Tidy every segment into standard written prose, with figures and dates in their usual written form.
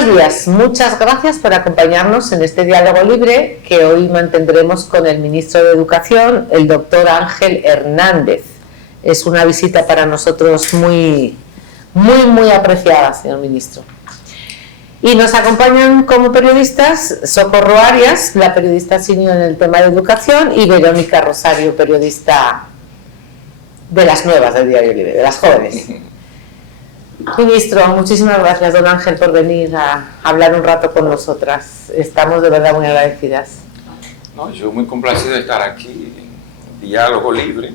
Buenos días, muchas gracias por acompañarnos en este diálogo libre que hoy mantendremos con el ministro de Educación, el doctor Ángel Hernández. Es una visita para nosotros muy apreciada, señor ministro. Y nos acompañan como periodistas Socorro Arias, la periodista senior en el tema de educación, y Verónica Rosario, periodista de las nuevas del Diario Libre, de las jóvenes. Ministro, muchísimas gracias, don Ángel, por venir a hablar un rato con nosotras. Estamos de verdad muy agradecidas. No, yo muy complacido de estar aquí en diálogo libre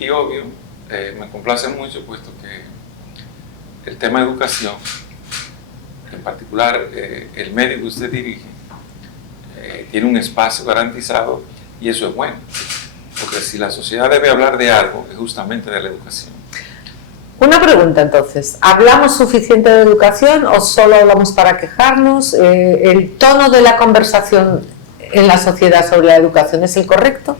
y obvio, me complace mucho puesto que el tema de educación, en particular el medio que usted dirige, tiene un espacio garantizado y eso es bueno, porque si la sociedad debe hablar de algo, es justamente de la educación. Una pregunta entonces, ¿hablamos suficiente de educación o solo hablamos para quejarnos? ¿El tono de la conversación en la sociedad sobre la educación es el correcto?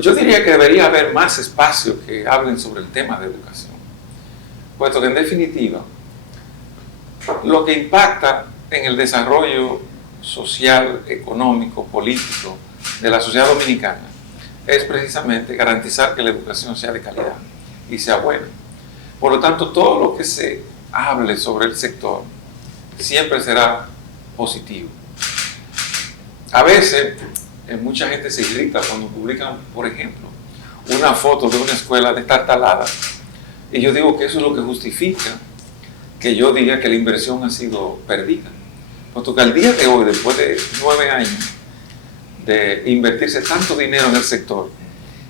Yo diría que debería haber más espacios que hablen sobre el tema de educación, puesto que en definitiva lo que impacta en el desarrollo social, económico, político de la sociedad dominicana es precisamente garantizar que la educación sea de calidad y sea buena. Por lo tanto, todo lo que se hable sobre el sector siempre será positivo. A veces, mucha gente se irrita cuando publican, por ejemplo, una foto de una escuela destartalada, y yo digo que eso es lo que justifica que yo diga que la inversión ha sido perdida. Puesto que al día de hoy, después de 9 años de invertirse tanto dinero en el sector,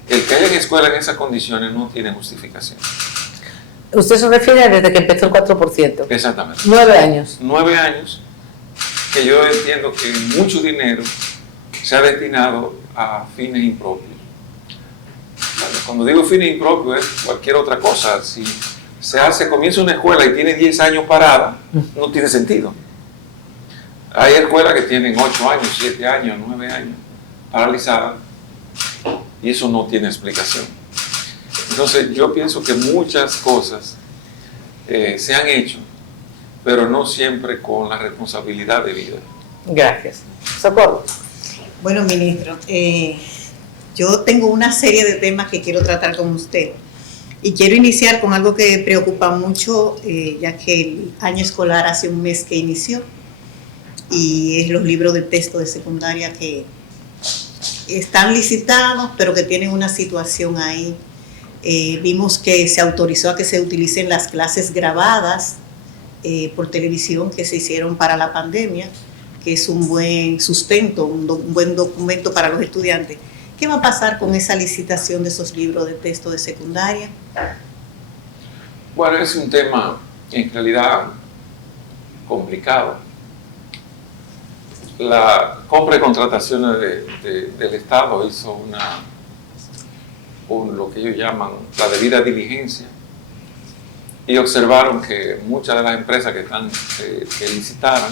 el que haya en escuela en esas condiciones no tiene justificación. Usted se refiere desde que empezó el 4%. Exactamente. 9 años. 9 años que yo entiendo que mucho dinero se ha destinado a fines impropios. Cuando digo fines impropios es cualquier otra cosa. Si comienza una escuela y tiene 10 años parada, no tiene sentido. Hay escuelas que tienen 8 años, 7 años, 9 años paralizadas, y eso no tiene explicación. Entonces yo pienso que muchas cosas se han hecho, pero no siempre con la responsabilidad debida. Gracias. Socorro. Bueno, ministro, yo tengo una serie de temas que quiero tratar con usted. Y quiero iniciar con algo que preocupa mucho, ya que el año escolar hace un mes que inició, y es los libros de texto de secundaria que están licitados, pero que tienen una situación ahí. Vimos que se autorizó a que se utilicen las clases grabadas por televisión que se hicieron para la pandemia, que es un buen sustento, un buen documento para los estudiantes. ¿Qué va a pasar con esa licitación de esos libros de texto de secundaria? Bueno, es un tema en realidad complicado. La compra y contrataciones del Estado hizo lo que ellos llaman la debida diligencia, y observaron que muchas de las empresas que licitaron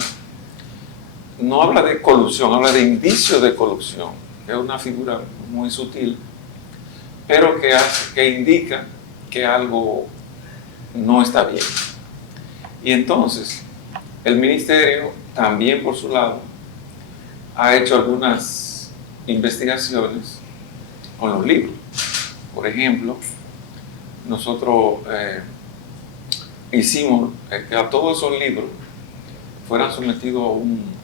no habla de colusión, habla de indicio de colusión, que es una figura muy sutil, pero que indica que algo no está bien. Y entonces el ministerio también por su lado ha hecho algunas investigaciones con los libros. Por ejemplo, nosotros hicimos que a todos esos libros fueran sometidos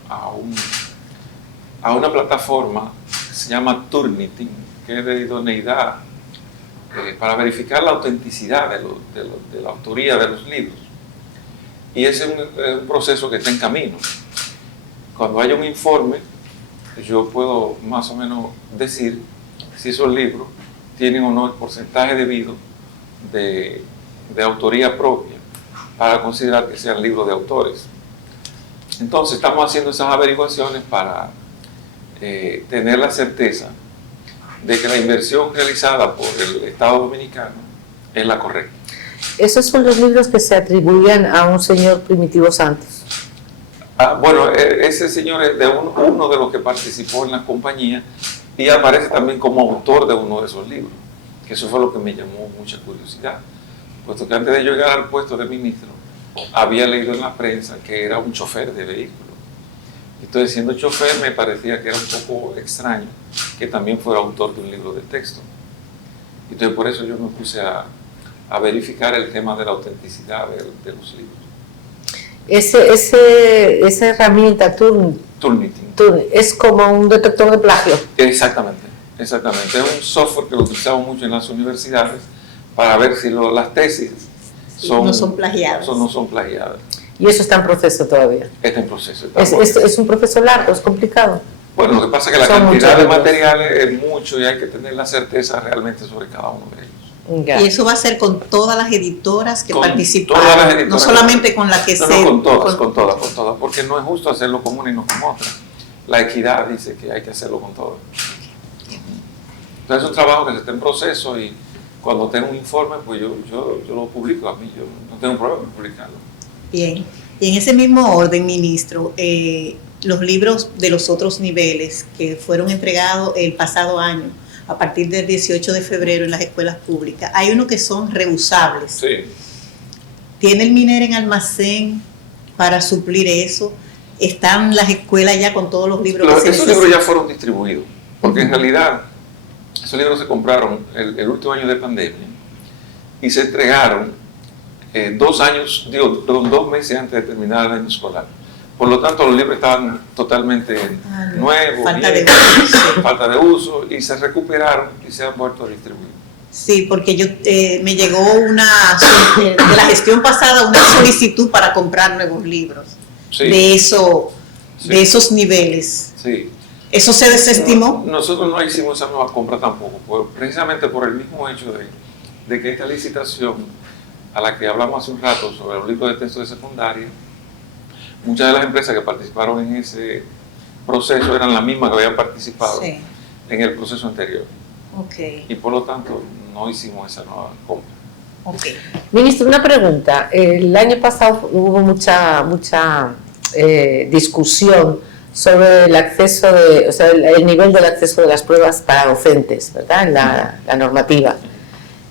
a una plataforma que se llama Turnitin, que es de idoneidad para verificar la autenticidad de la autoría de los libros. Y ese es un proceso que está en camino. Cuando haya un informe, yo puedo más o menos decir si esos libros tienen o no el porcentaje debido de autoría propia para considerar que sean libros de autores. Entonces estamos haciendo esas averiguaciones para tener la certeza de que la inversión realizada por el Estado Dominicano es la correcta. Esos son los libros que se atribuían a un señor Primitivo Santos. Bueno, ese señor es uno de los que participó en la compañía y aparece también como autor de uno de esos libros, que eso fue lo que me llamó mucha curiosidad, puesto que antes de llegar al puesto de ministro había leído en la prensa que era un chofer de vehículo. Entonces, siendo chofer, me parecía que era un poco extraño que también fuera autor de un libro de texto. Entonces, por eso yo me puse a verificar el tema de la autenticidad de los libros. Esa herramienta Turnitin. Es como un detector de plagio. Exactamente. Es un software que lo utilizamos mucho en las universidades para ver si las tesis no son plagiadas. No son plagiadas. Y eso está en proceso todavía. Está en proceso. Es un proceso largo, es complicado. Bueno, lo que pasa es que la cantidad de materiales es mucho y hay que tener la certeza realmente sobre cada uno de ellos. Ya. Y eso va a ser con todas las editoras que participaron, no solamente con la que con todas, porque no es justo hacerlo con una y no con otra. La equidad dice que hay que hacerlo con todas. Entonces es un trabajo que está en proceso y cuando tengo un informe, pues yo lo publico a mí, yo no tengo problema en publicarlo. Bien, y en ese mismo orden, ministro, los libros de los otros niveles que fueron entregados el pasado año, a partir del 18 de febrero en las escuelas públicas, hay unos que son reusables. Sí. ¿Tiene el MINER en almacén para suplir eso? ¿Están las escuelas ya con todos los libros que se necesitan? Esos libros ya fueron distribuidos, porque en realidad esos libros se compraron el último año de pandemia y se entregaron 2 meses antes de terminar el año escolar. Por lo tanto, los libros estaban totalmente nuevos, falta de uso, y se recuperaron y se han vuelto a distribuir. Sí, porque me llegó de la gestión pasada una solicitud para comprar nuevos libros de esos niveles. Sí. ¿Eso se desestimó? Nosotros no hicimos esa nueva compra tampoco, precisamente por el mismo hecho de que esta licitación a la que hablamos hace un rato sobre los libros de texto de secundaria, muchas de las empresas que participaron en ese proceso eran las mismas que habían participado en el proceso anterior. Okay. Y por lo tanto no hicimos esa nueva compra. Okay. Ministro, una pregunta. El año pasado hubo mucha discusión sobre el acceso el nivel del acceso de las pruebas para docentes, ¿verdad? En la normativa.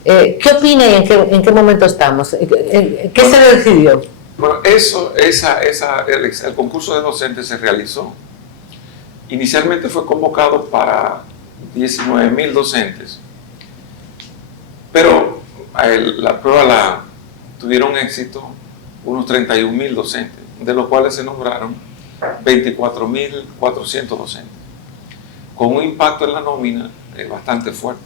¿Qué opina y en qué momento estamos? ¿Qué se decidió? Bueno, el concurso de docentes se realizó. Inicialmente fue convocado para 19,000 docentes, pero la prueba tuvieron éxito unos 31,000 docentes, de los cuales se nombraron 24,400 docentes, con un impacto en la nómina bastante fuerte.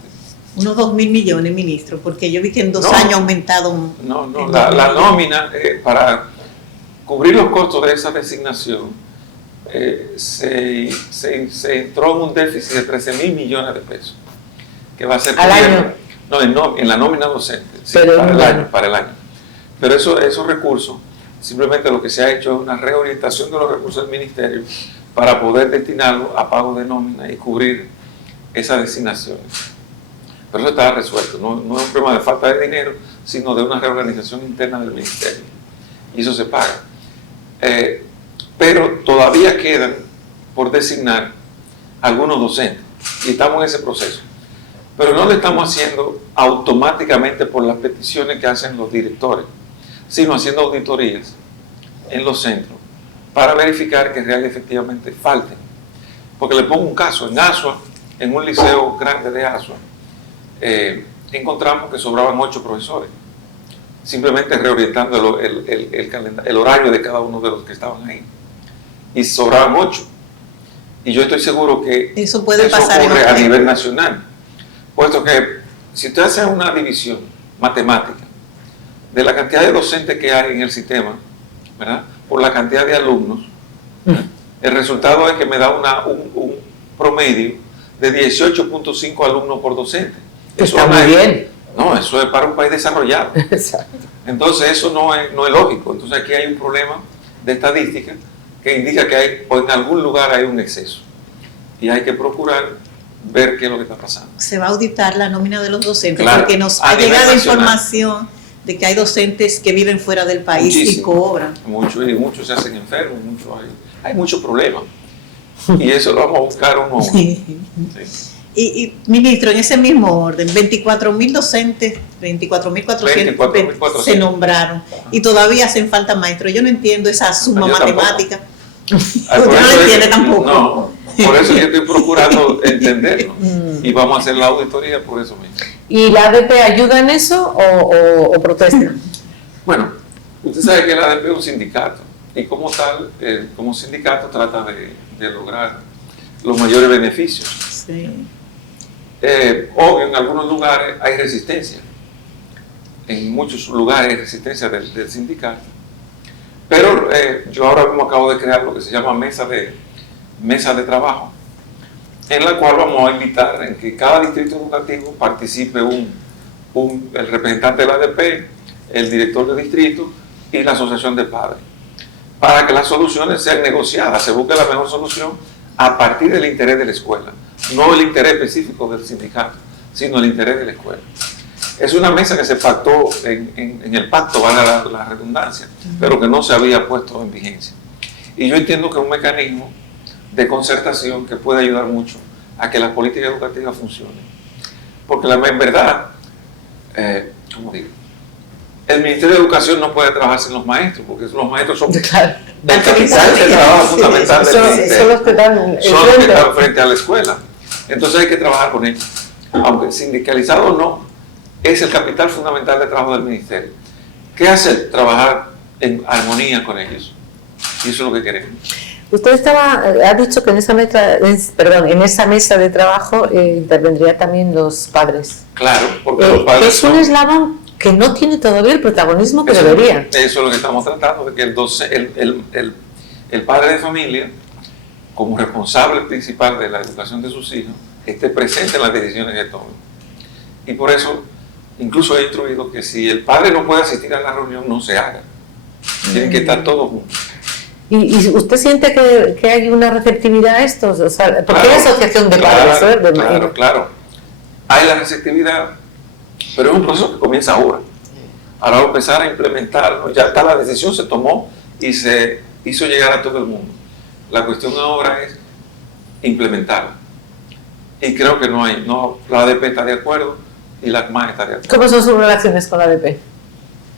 Unos 2,000 millones, ministro, porque yo vi que en 2 años ha aumentado. La nómina, para cubrir los costos de esa designación, se entró en un déficit de 13,000 millones de pesos, que va a ser ¿al año? No, en la nómina docente, para el año. Pero esos recursos, simplemente lo que se ha hecho es una reorientación de los recursos del ministerio para poder destinarlos a pago de nómina y cubrir esas designaciones. Pero eso está resuelto, no es un problema de falta de dinero, sino de una reorganización interna del ministerio. Y eso se paga. Pero todavía quedan por designar algunos docentes, y estamos en ese proceso. Pero no lo estamos haciendo automáticamente por las peticiones que hacen los directores, sino haciendo auditorías en los centros para verificar que realmente efectivamente falten. Porque le pongo un caso, en Asua, en un liceo grande de Asua, encontramos que sobraban 8 profesores, simplemente reorientando el horario de cada uno de los que estaban ahí, y sobraban 8. Y yo estoy seguro que eso puede pasar ocurre a nivel nacional, puesto que si usted hace una división matemática de la cantidad de docentes que hay en el sistema, ¿verdad?, por la cantidad de alumnos, el resultado es que me da un promedio de 18.5 alumnos por docente. Eso está muy bien. No, eso es para un país desarrollado. Exacto. Entonces eso no es lógico. Entonces aquí hay un problema de estadística que indica que en algún lugar hay un exceso. Y hay que procurar ver qué es lo que está pasando. Se va a auditar la nómina de los docentes, claro, porque nos ha llegado información de que hay docentes que viven fuera del país. Muchísimo, y cobran. Muchos se hacen enfermos, hay muchos problemas. Y eso lo vamos a buscar uno a uno. Sí. Y, ministro, en ese mismo orden, 24.000 docentes, 24.400 se nombraron y todavía hacen falta maestros. Yo no entiendo esa suma matemática. Usted no lo entiende tampoco. No, por eso yo estoy procurando entenderlo y vamos a hacer la auditoría por eso mismo. ¿Y la ADP ayuda en eso o protesta? Bueno, usted sabe que la ADP es un sindicato y como tal, como sindicato trata de lograr los mayores beneficios. Sí. Obvio, en algunos lugares hay resistencia, en muchos lugares hay resistencia del sindicato, pero yo ahora mismo acabo de crear lo que se llama mesa de trabajo, en la cual vamos a invitar en que cada distrito educativo participe el representante de la ADP, el director de distrito y la asociación de padres, para que las soluciones sean negociadas, se busque la mejor solución a partir del interés de la escuela, no el interés específico del sindicato, sino el interés de la escuela. Es una mesa que se pactó en el pacto, valga la redundancia, pero que no se había puesto en vigencia. Y yo entiendo que es un mecanismo de concertación que puede ayudar mucho a que las políticas educativas funcionen. Porque en verdad, ¿cómo digo? El Ministerio de Educación no puede trabajar sin los maestros, porque los maestros son el capital de trabajo fundamental del ministerio. Son los que están frente a la escuela. Entonces hay que trabajar con ellos. Aunque sindicalizado o no, es el capital fundamental de trabajo del ministerio. ¿Qué hacer? Trabajar en armonía con ellos. Y eso es lo que queremos. Usted ha dicho que en esa mesa de trabajo intervendría también los padres. Claro, porque los padres es un eslabón que no tiene todavía el protagonismo que debería. Eso es lo que estamos tratando, de que el padre de familia, como responsable principal de la educación de sus hijos, esté presente en las decisiones que tomen. Y por eso, incluso he instruido que si el padre no puede asistir a la reunión, no se haga. Tienen que estar todos juntos. ¿Y usted siente que hay una receptividad a esto? O sea, porque hay asociación de padres, Claro. Hay la receptividad, pero es un proceso que comienza ahora. Ahora vamos a empezar a implementarlo. Ya está, la decisión se tomó y se hizo llegar a todo el mundo. La cuestión ahora es implementarla. Y creo que la ADP está de acuerdo y la CMA está de acuerdo. ¿Cómo son sus relaciones con la ADP?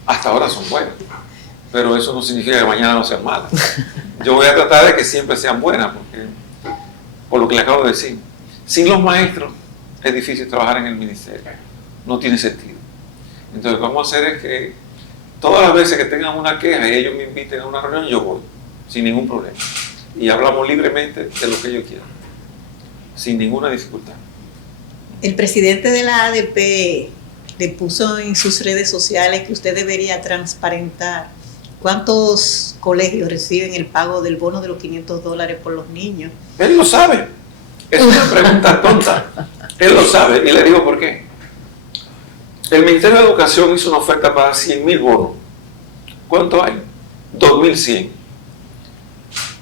Hasta ahora son buenas, pero eso no significa que mañana no sean malas. Yo voy a tratar de que siempre sean buenas, porque, por lo que le acabo de decir, sin los maestros es difícil trabajar en el ministerio, no tiene sentido. Entonces lo que vamos a hacer es que todas las veces que tengan una queja y ellos me inviten a una reunión, yo voy, sin ningún problema. Y hablamos libremente de lo que ellos quieran, sin ninguna dificultad. El presidente de la ADP le puso en sus redes sociales que usted debería transparentar cuántos colegios reciben el pago del bono de los $500 por los niños. Él lo sabe. Es una pregunta tonta. Él lo sabe y le digo por qué. El Ministerio de Educación hizo una oferta para 100.000 bonos. ¿Cuánto hay? 2.100.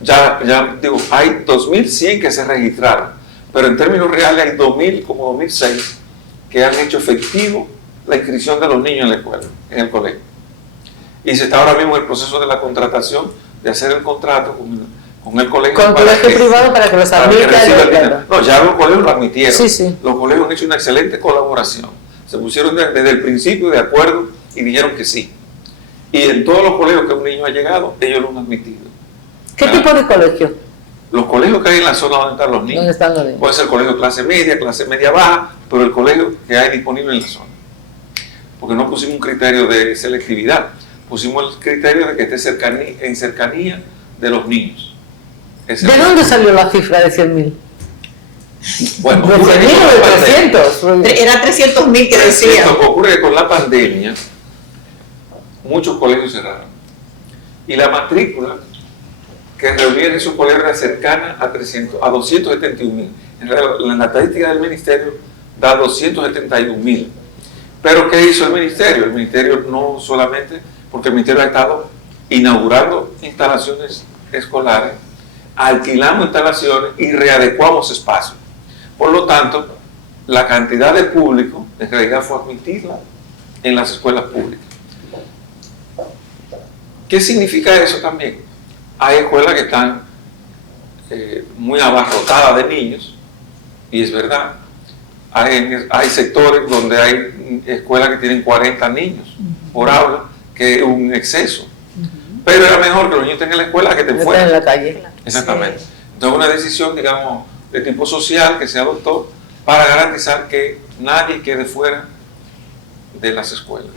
Ya digo, hay 2.100 que se registraron, pero en términos reales hay 2.000, como 2.006, que han hecho efectivo la inscripción de los niños en la escuela, en el colegio. Y se está ahora mismo en el proceso de la contratación, de hacer el contrato con el colegio. Con el colegio privado para que los admitan. No, ya los colegios lo admitieron. Sí. Los colegios han hecho una excelente colaboración. Se pusieron desde el principio de acuerdo y dijeron que sí. Y en todos los colegios que un niño ha llegado, ellos lo han admitido. ¿Qué tipo de colegio? Los colegios que hay en la zona donde están los niños. ¿Dónde están los niños? Puede ser colegio clase media baja, pero el colegio que hay disponible en la zona. Porque no pusimos un criterio de selectividad, pusimos el criterio de que esté en cercanía de los niños. ¿De dónde salió la cifra de 100.000? Bueno, ¿de 100.000 o de 300? Era 300.000 que decía. Ocurre que con la pandemia muchos colegios cerraron. Y la matrícula que reunía en esos colegios era cercana a 271.000. En realidad, la estadística del ministerio da 271.000. Pero ¿qué hizo el ministerio? El ministerio no solamente, porque el ministerio ha estado inaugurando instalaciones escolares, alquilamos instalaciones y readecuamos espacios. Por lo tanto, la cantidad de público en realidad fue admitida en las escuelas públicas. ¿Qué significa eso también? Hay escuelas que están muy abarrotadas de niños, y es verdad, Hay sectores donde hay escuelas que tienen 40 niños por aula, que es un exceso. Pero era mejor que los niños estén en la escuela que estén fuera. En la calle. Exactamente. Entonces, una decisión, digamos, de tipo social que se adoptó para garantizar que nadie quede fuera de las escuelas.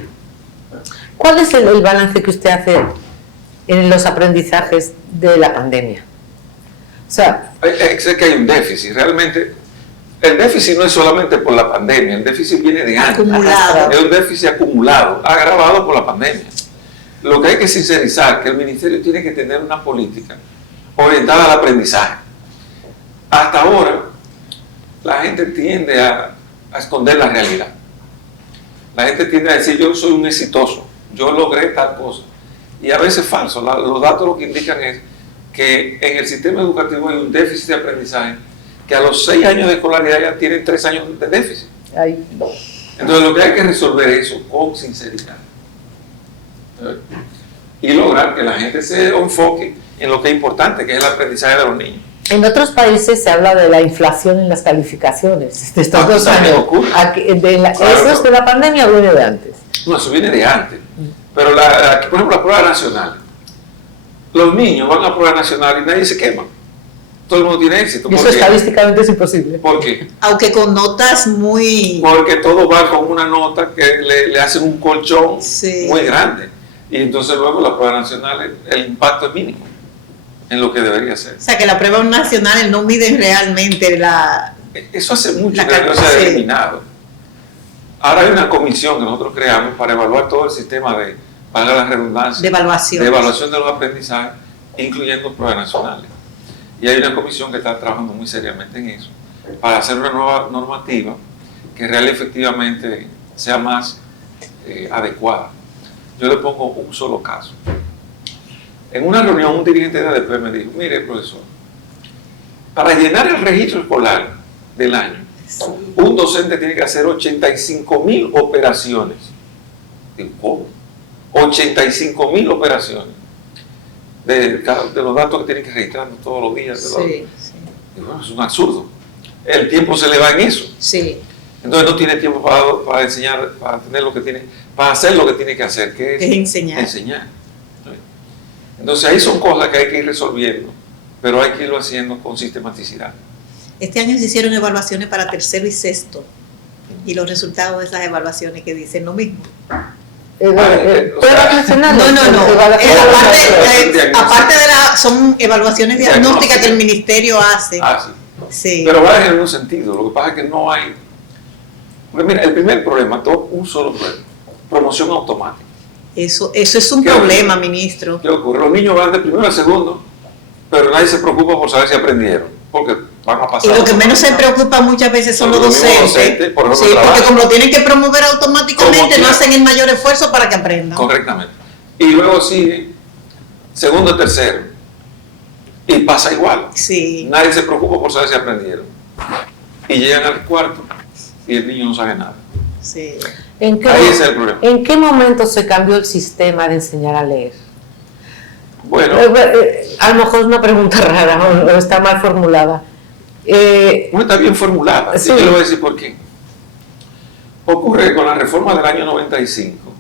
¿Cuál es el balance que usted hace en los aprendizajes de la pandemia? O sea, sé que hay un déficit. Realmente, el déficit no es solamente por la pandemia, el déficit viene de antes. Acumulado. Es un déficit acumulado, agravado por la pandemia. Lo que hay que sincerizar, que el ministerio tiene que tener una política orientada al aprendizaje. Hasta ahora, la gente tiende a esconder la realidad. La gente tiende a decir, yo soy un exitoso, yo logré tal cosa. Y a veces es falso. Los datos lo que indican es que en el sistema educativo hay un déficit de aprendizaje, que a los 6 años de escolaridad ya tienen 3 años de déficit. Entonces lo que hay que resolver es eso con sinceridad. Y lograr que la gente se enfoque en lo que es importante, que es el aprendizaje de los niños. en otros países se habla de la inflación en las calificaciones de estos 2 años. ¿Eso es de la pandemia o viene de antes? No, eso viene de antes. Pero, aquí, por ejemplo, la prueba nacional. Los niños van a prueba nacional y nadie se quema. Todo el mundo tiene éxito. Y eso estadísticamente es imposible. ¿Por qué? Aunque con notas muy... Porque todos van con una nota que le hacen un colchón sí. muy grande. Y entonces luego la prueba nacional, el impacto es mínimo en lo que debería ser. O sea, que la prueba nacional no miden realmente la... Eso hace mucho que no se ha eliminado. Ahora hay una comisión que nosotros creamos para evaluar todo el sistema de, para la redundancia, de evaluación de los aprendizajes, incluyendo pruebas nacionales. Y hay una comisión que está trabajando muy seriamente en eso, para hacer una nueva normativa que realmente efectivamente sea más adecuada. Yo le pongo un solo caso. En una reunión un dirigente de ADP me dijo, mire profesor, para llenar el registro escolar del año, un docente tiene que hacer 85,000 operaciones. Digo, ¿cómo? 85,000 operaciones de los datos que tienen que registrar todos los días. Sí. Digo, bueno, es un absurdo. El tiempo se le va en eso. Sí. Entonces no tiene tiempo para enseñar, para tener lo que tiene, para hacer lo que tiene que hacer, que es enseñar. Entonces ahí son cosas que hay que ir resolviendo, pero hay que irlo haciendo con sistematicidad. Este año se hicieron evaluaciones para tercero y sexto, y los resultados de esas evaluaciones que dicen lo mismo. ¿Pruebas nacionales? No. Aparte de son evaluaciones diagnósticas que el ministerio hace. Sí. Pero va en un sentido. Lo que pasa es que no hay. Porque mira, el primer problema, un solo problema: promoción automática. Eso es un problema, ministro. ¿Qué ocurre? Los niños van de primero a segundo, pero nadie se preocupa por saber si aprendieron, porque van a pasar. Y lo que menos se preocupa muchas veces son los docentes. Porque como lo tienen que promover automáticamente, no hacen el mayor esfuerzo para que aprendan. Correctamente. Y luego sigue segundo, tercero, y pasa igual. Sí. Nadie se preocupa por saber si aprendieron. Y llegan al cuarto y el niño no sabe nada. Sí. Ahí es el problema. ¿En qué momento se cambió el sistema de enseñar a leer? Bueno, a lo mejor es una pregunta rara o está mal formulada. No está bien formulada. Sí. Yo le voy a decir por qué. Ocurre con la reforma del año 95.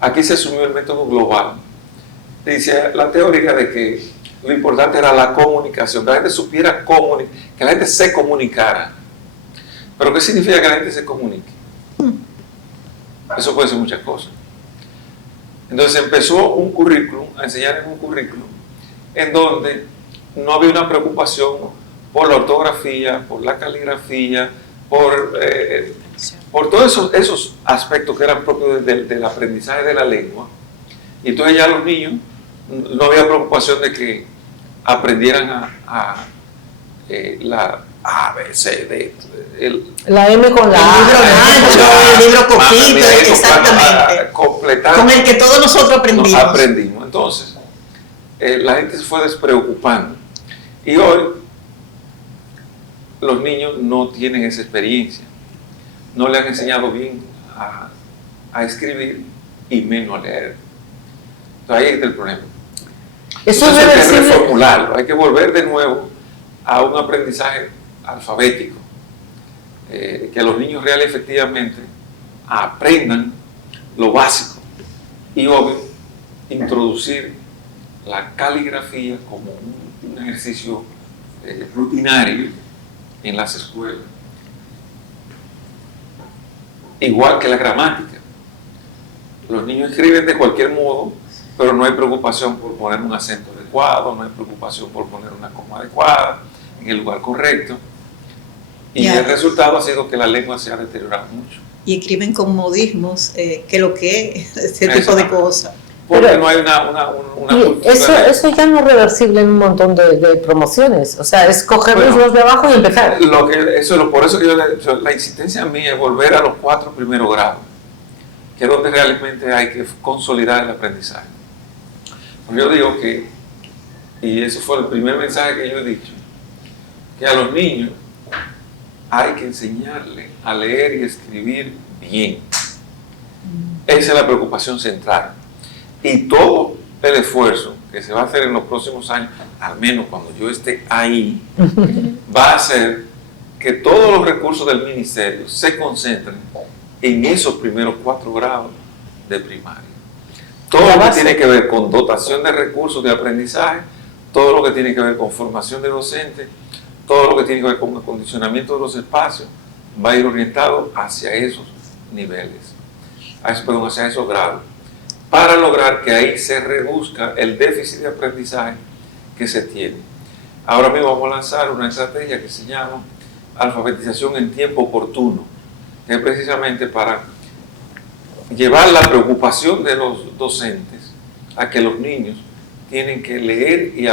Aquí se asumió el método global. Dice la teoría de que lo importante era la comunicación, que la gente supiera que la gente se comunicara. ¿Pero qué significa que la gente se comunique? Eso puede ser muchas cosas. Entonces empezó un currículum, a enseñar en un currículum, en donde no había una preocupación por la ortografía, por la caligrafía, por todos esos aspectos que eran propios del aprendizaje de la lengua. Y entonces ya los niños no había preocupación de que aprendieran la A, B, C, D. La M con la A. El libro coquito, exactamente. Con el que todos nosotros aprendimos. Entonces, la gente se fue despreocupando. Y hoy, los niños no tienen esa experiencia. No le han enseñado bien a escribir y menos a leer. Entonces, ahí está el problema. Eso hay que reformularlo, hay que volver de nuevo a un aprendizaje alfabético. que los niños reales efectivamente aprendan lo básico y obvio introducir la caligrafía como un ejercicio rutinario en las escuelas, igual que la gramática. Los niños escriben de cualquier modo, pero no hay preocupación por poner un acento adecuado, no hay preocupación por poner una coma adecuada en el lugar correcto, y el resultado ha sido que la lengua se ha deteriorado mucho. Y escriben con modismos, que lo que es, ese tipo de cosas. Porque pero, no hay una eso ya no es reversible en un montón de promociones, o sea, es cogerlos los de abajo y empezar. Por eso que la insistencia mía es volver a los 4 primeros grados, que es donde realmente hay que consolidar el aprendizaje. Porque yo digo que, y eso fue el primer mensaje que yo he dicho, que a los niños hay que enseñarles a leer y escribir bien. Esa es la preocupación central. Y todo el esfuerzo que se va a hacer en los próximos años, al menos cuando yo esté ahí, va a hacer que todos los recursos del ministerio se concentren en esos primeros 4 grados de primaria. Todo lo que tiene que ver con dotación de recursos de aprendizaje, todo lo que tiene que ver con formación de docentes, todo lo que tiene que ver con acondicionamiento de los espacios, va a ir orientado hacia esos niveles, hacia esos grados, para lograr que ahí se reduzca el déficit de aprendizaje que se tiene. Ahora mismo vamos a lanzar una estrategia que se llama alfabetización en tiempo oportuno, que es precisamente para llevar la preocupación de los docentes a que los niños tienen que leer y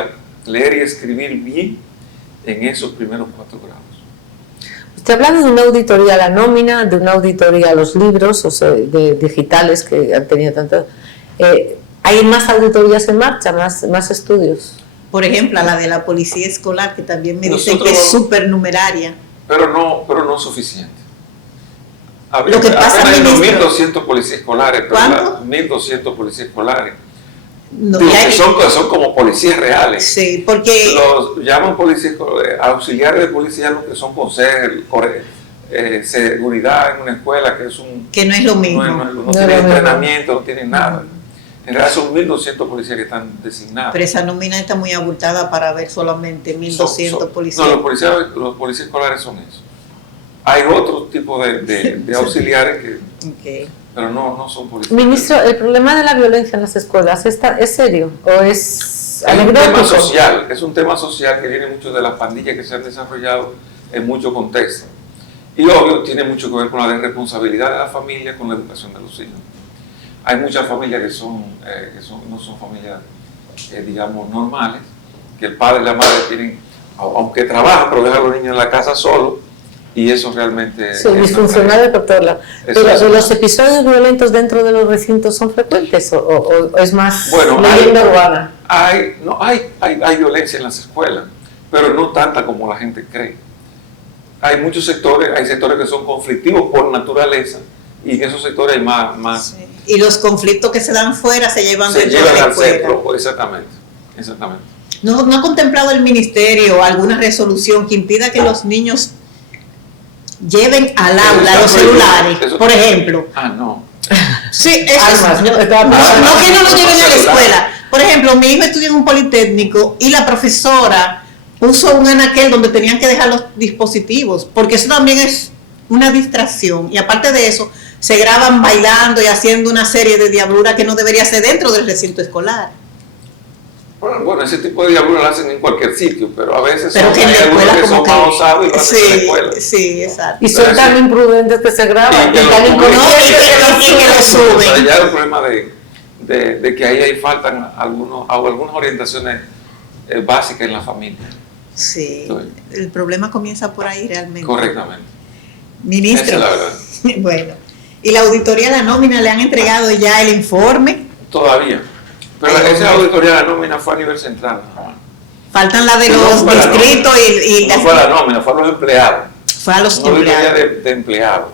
escribir bien en esos primeros 4 grados. Usted ha hablado de una auditoría a la nómina, de una auditoría a los libros, o sea, de digitales que han tenido tanto. ¿Hay más auditorías en marcha, más estudios? Por ejemplo, a la de la policía escolar, que también me dicen que es supernumeraria. Pero no suficiente. Lo que pasa, hay ministro, 1.200 policías escolares. ¿cuánto? 1.200 policías escolares. No, son como policías reales. Sí, porque los llaman policías, auxiliares de policía, los que son consejeros, seguridad en una escuela, que no es lo mismo. No tienen entrenamiento, no tienen nada. En realidad son 1.200 policías que están designados. Pero esa nómina está muy abultada para ver solamente 1.200 policías. No, los policías escolares son eso. Hay otro tipo de auxiliares que, pero no son policías. Ministro, ¿el problema de la violencia en las escuelas es serio o es anecdótico? Es un tema social, es un tema social que viene mucho de las pandillas que se han desarrollado en muchos contextos. Y obvio, tiene mucho que ver con la responsabilidad de la familia con la educación de los hijos. Hay muchas familias que no son familias, digamos, normales, que el padre y la madre tienen, aunque trabajan, pero dejan a los niños en la casa solos, y eso realmente... Sí, disfuncional por todos lados. Pero ¿los episodios violentos dentro de los recintos son frecuentes o es más leyenda urbana? Hay violencia en las escuelas, pero no tanta como la gente cree. Hay muchos sectores, que son conflictivos por naturaleza, y en esos sectores hay más sí. Y los conflictos que se dan fuera se llevan dentro de la al escuela. centro, exactamente. ¿No ha contemplado el ministerio alguna resolución que impida que los niños lleven al aula los celulares, por ejemplo? No. Sí, eso no que no lo lleven a la escuela. Por ejemplo, mi hijo estudia en un politécnico y la profesora puso un anaquel donde tenían que dejar los dispositivos, porque eso también es una distracción. Y aparte de eso, se graban bailando y haciendo una serie de diabluras que no debería ser dentro del recinto escolar. Bueno, ese tipo de diabluras lo hacen en cualquier sitio, pero a veces hay algunos que son más osados y lo hacen en la escuela. Sí, exacto. Y son tan imprudentes que se graban y tan inconscientes que lo suben. O sea, ya el problema de que ahí faltan algunas orientaciones básicas en la familia. Sí, el problema comienza por ahí realmente. Correctamente. Ministro, esa es la verdad. Bueno, ¿y la auditoría de la nómina le han entregado ya el informe? Todavía. Pero esa auditoría de la nómina fue a nivel central. Faltan la de los distritos y no fue a la nómina, fue a los empleados. Fue a los empleados. De empleados.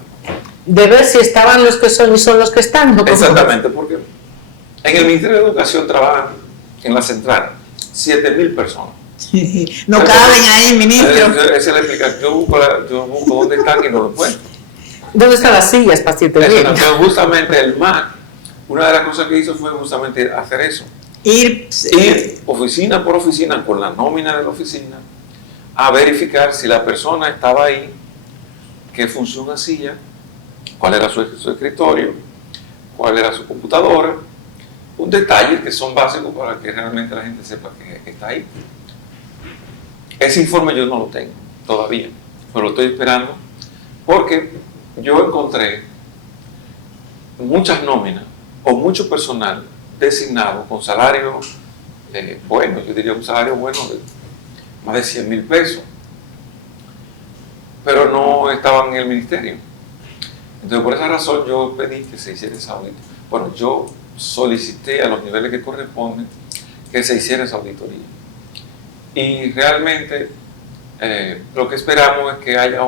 De ver si estaban los que son y son los que están. ¿No? Exactamente, porque en el Ministerio de Educación trabajan en la central 7.000 personas. No caben ahí, ministro. Esa es la explicación. Yo busco dónde están y no lo encuentro. ¿Dónde están las sillas para siete bien? Entonces, justamente el MAC, una de las cosas que hizo fue justamente hacer eso. Ir oficina por oficina con la nómina de la oficina a verificar si la persona estaba ahí, qué función hacía, cuál era su escritorio, cuál era su computadora, un detalle que son básicos para que realmente la gente sepa que está ahí. Ese informe yo no lo tengo todavía, pero lo estoy esperando porque yo encontré muchas nóminas o mucho personal designado con salario bueno, yo diría un salario bueno de más de 100 mil pesos, pero no estaban en el ministerio. Entonces, por esa razón yo pedí que se hiciera esa auditoría. Bueno, yo solicité a los niveles que corresponden que se hiciera esa auditoría. Y realmente lo que esperamos es que haya